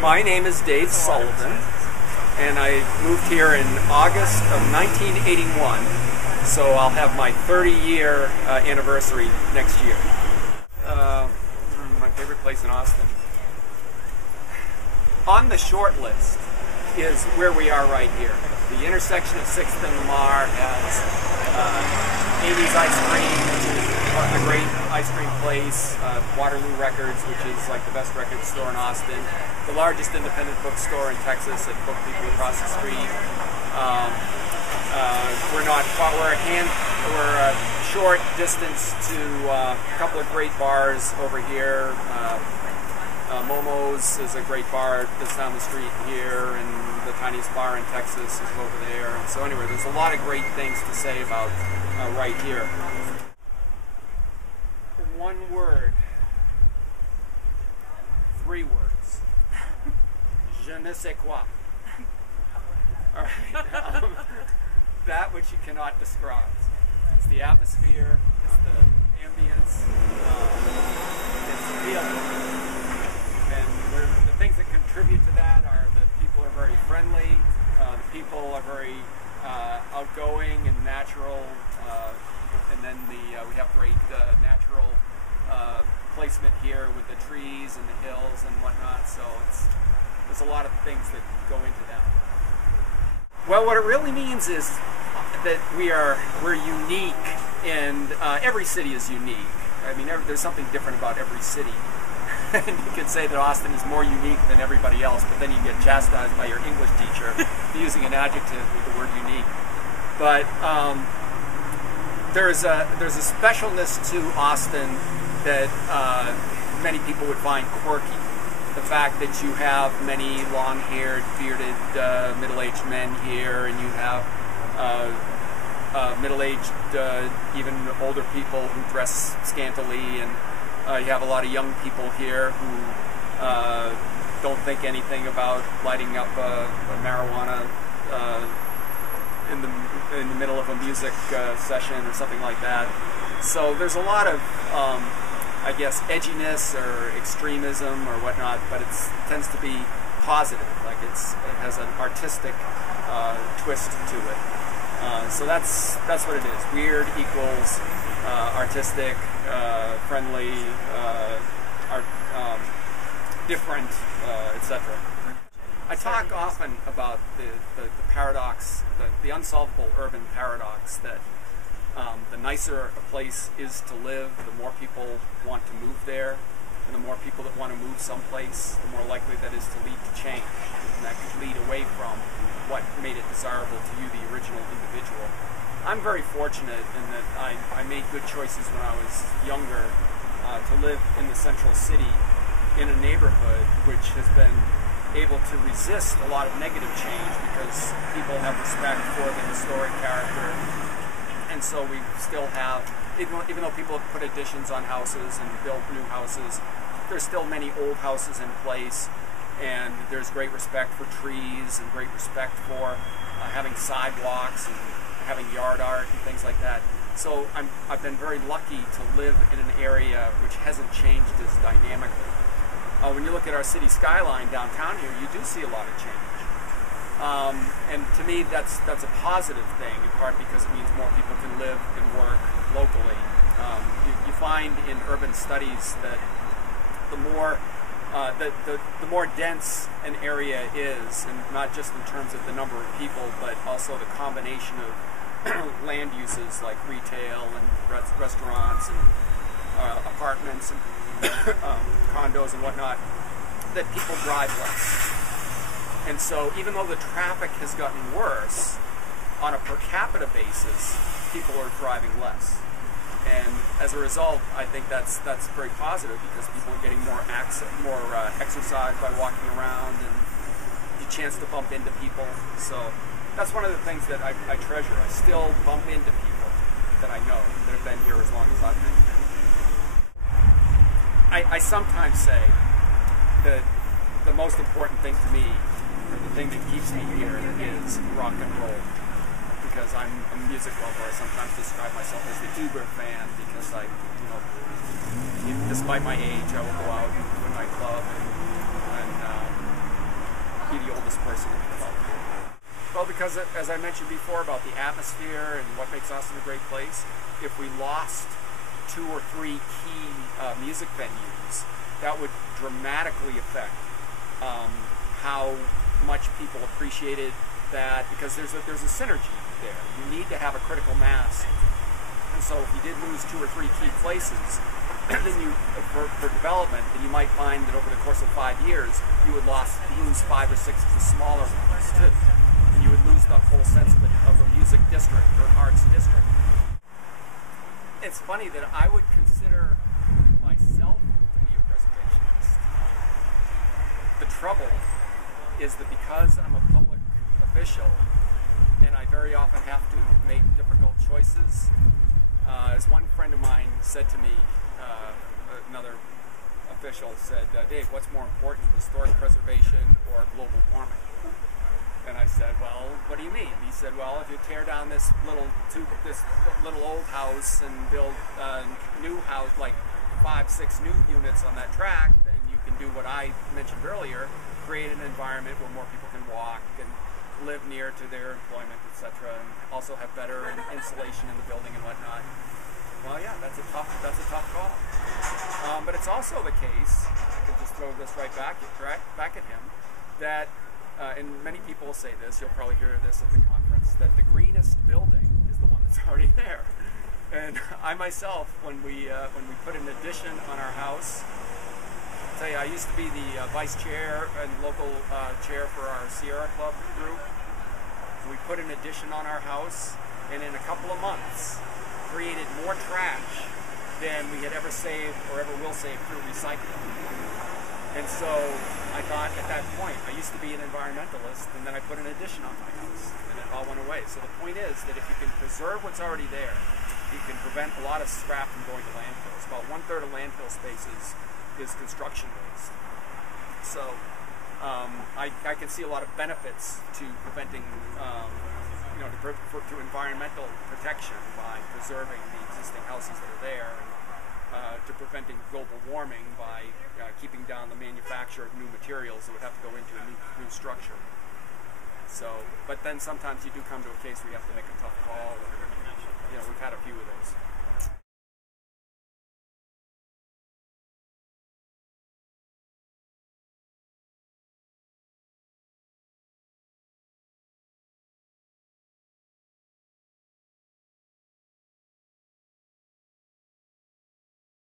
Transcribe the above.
My name is Dave Sullivan, and I moved here in August of 1981, so I'll have my 30-year anniversary next year. My favorite place in Austin. On the short list is where we are right here. The intersection of 6th and Lamar has Amy's Ice Cream, which is a great ice cream place, Waterloo Records, which is like the best record store in Austin, the largest independent bookstore in Texas at Book People across the street. We're a short distance to a couple of great bars over here. Momo's is a great bar that's down the street here, and the tiniest bar in Texas is over there. And so anyway, there's a lot of great things to say about right here. One word. 3 words. Je ne sais quoi. All right. That which you cannot describe. It's the atmosphere, it's the ambience, it's the feeling. And the things that contribute to that are that people are very friendly, the people are very outgoing and natural, and then we have great natural placement here with the trees and the hills and whatnot, so there's a lot of things that go into that. Well, what it really means is that we're unique, and every city is unique. I mean, there's something different about every city. And you could say that Austin is more unique than everybody else, but then you get chastised by your English teacher for using an adjective with the word unique. But there's a specialness to Austin that many people would find quirky. The fact that you have many long-haired, bearded, middle-aged men here, and you have middle-aged, even older people who dress scantily, and you have a lot of young people here who don't think anything about lighting up a marijuana in the middle of a music session or something like that. So there's a lot of I guess edginess or extremism or whatnot, but it tends to be positive. Like it has an artistic twist to it. So that's what it is. Weird equals artistic, friendly, different, etc. I talk often about the paradox, the unsolvable urban paradox that the nicer a place is to live, the more people want to move there, and the more people that want to move someplace, the more likely that is to lead to change. And that could lead away from what made it desirable to you, the original individual. I'm very fortunate in that I made good choices when I was younger to live in the central city in a neighborhood which has been able to resist a lot of negative change because people have respect for the historic character. And so we still have, even though people have put additions on houses and built new houses, there's still many old houses in place, and there's great respect for trees and great respect for having sidewalks and having yard art and things like that. So I've been very lucky to live in an area which hasn't changed as dynamically. When you look at our city skyline downtown here, you do see a lot of change. And to me, that's a positive thing, in part because it means more people can live and work locally. You find in urban studies that the more dense an area is, and not just in terms of the number of people, but also the combination of land uses like retail and restaurants and apartments and condos and whatnot, that people drive less. And so even though the traffic has gotten worse, on a per capita basis, people are driving less. And as a result, I think that's very positive because people are getting more exercise by walking around and the chance to bump into people. So that's one of the things that I treasure. I still bump into people that I know that have been here as long as I've been here. I sometimes say that the most important thing to me, or the thing that keeps me here, is rock and roll. Because I'm a music lover, I sometimes describe myself as the Uber fan because despite my age, I will go out to a nightclub and because as I mentioned before about the atmosphere and what makes Austin a great place, if we lost 2 or 3 key music venues, that would dramatically affect how much people appreciated that, because there's a synergy there. You need to have a critical mass. And so if you did lose 2 or 3 key places, then you, for development, then you might find that over the course of 5 years, you would lose 5 or 6 of the smaller ones too. And you would lose the whole sense of a music district or an arts district. It's funny that I would consider myself to be a preservationist. The trouble is that because I'm a public official and I very often have to make difficult choices, as one friend of mine said to me, another official said, Dave, what's more important, historic preservation or global warming? And I said, well, what do you mean? He said, well, if you tear down this little old house and build a new house, like 5, 6 new units on that track, then you can do what I mentioned earlier, create an environment where more people can walk and live near to their employment, etc., and also have better insulation in the building and whatnot. Well, yeah, that's a tough call. But it's also the case, I could just throw this right back at him, that, and many people will say this, you'll probably hear this at the conference, that the greenest building is the one that's already there. And I myself, when we put an addition on our house, I used to be the vice chair and local chair for our Sierra Club group. We put an addition on our house, and in a couple of months, created more trash than we had ever saved or ever will save through recycling. And so I thought at that point, I used to be an environmentalist, and then I put an addition on my house, and it all went away. So the point is that if you can preserve what's already there, you can prevent a lot of scrap from going to landfills. About 1/3 of landfill spaces is construction waste. So I can see a lot of benefits to preventing, to environmental protection by preserving the existing houses that are there, and to preventing global warming by keeping down the manufacture of new materials that would have to go into a new structure. So, but then sometimes you do come to a case where you have to make a tough call. And, we've had a few of those.